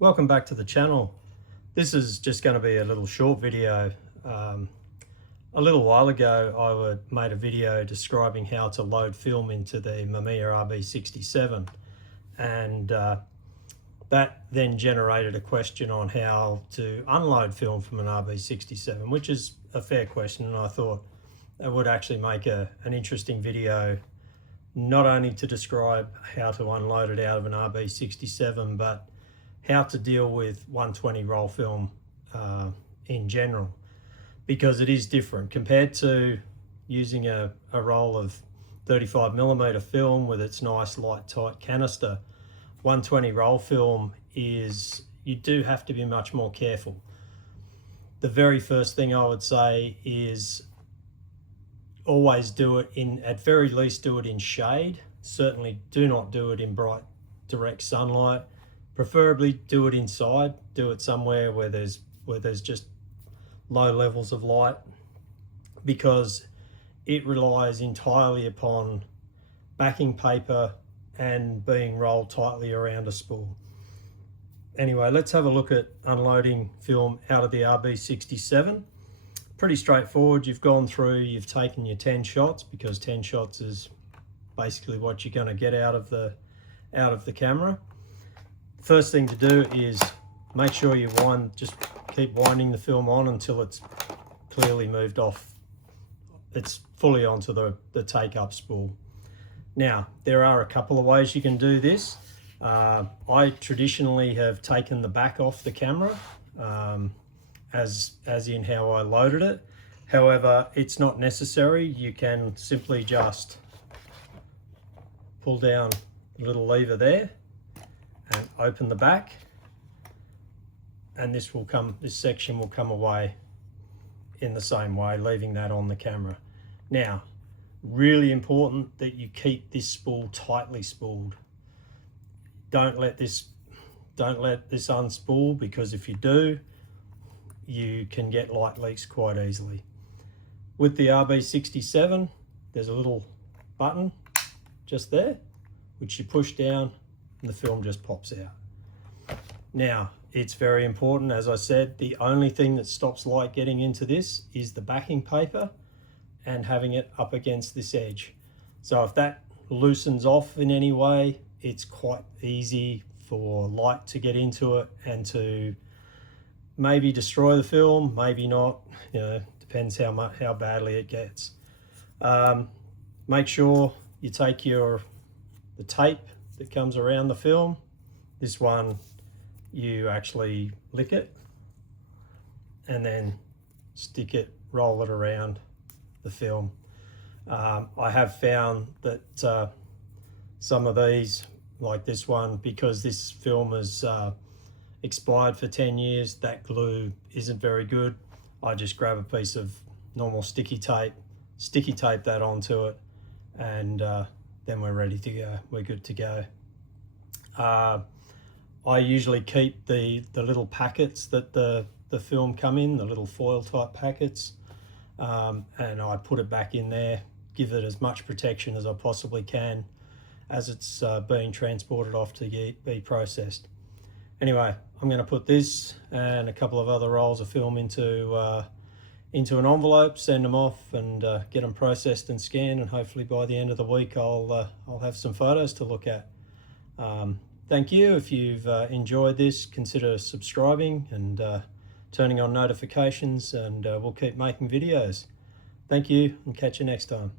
Welcome back to the channel. This is just going to be a little short video. A little while ago I made a video describing how to load film into the Mamiya RB67, and that then generated a question on how to unload film from an RB67, which is a fair question, and I thought it would actually make an interesting video, not only to describe how to unload it out of an RB67, but how to deal with 120 roll film in general, because it is different compared to using a roll of 35mm film with its nice light tight canister. 120 roll film is, you do have to be much more careful. The very first thing I would say is always do it in, at very least do it in shade. Certainly do not do it in bright direct sunlight. Preferably do it inside, do it somewhere where there's just low levels of light, because it relies entirely upon backing paper and being rolled tightly around a spool. Anyway, let's have a look at unloading film out of the RB67. Pretty straightforward. You've gone through, you've taken your 10 shots, because 10 shots is basically what you're going to get out of the camera. First thing to do is make sure you just keep winding the film on until it's clearly moved off. It's fully onto the take-up spool. Now, there are a couple of ways you can do this. I traditionally have taken the back off the camera, as in how I loaded it. However, it's not necessary. You can simply just pull down the little lever there and open the back, and this section will come away in the same way, leaving that on the camera. Now, really important that you keep this spool tightly spooled. Don't let this unspool, because if you do, you can get light leaks quite easily. With the RB67, there's a little button just there, which you push down and the film just pops out. Now, it's very important, as I said, the only thing that stops light getting into this is the backing paper and having it up against this edge. So if that loosens off in any way, it's quite easy for light to get into it and to maybe destroy the film, maybe not, depends how badly it gets. Make sure you take the tape that comes around the film. This one, you actually lick it and then stick it, roll it around the film. I have found that some of these, like this one, because this film is expired for 10 years, that glue isn't very good. I just grab a piece of normal sticky tape that onto it, and then we're ready to go. We're good to go. I usually keep the little packets that the film come in, the little foil type packets, and I put it back in there, give it as much protection as I possibly can as it's being transported off to be processed. Anyway, I'm going to put this and a couple of other rolls of film into an envelope, send them off, and get them processed and scanned, and hopefully by the end of the week I'll have some photos to look at. Thank you. If you've enjoyed this, consider subscribing and turning on notifications, and we'll keep making videos. Thank you, and catch you next time.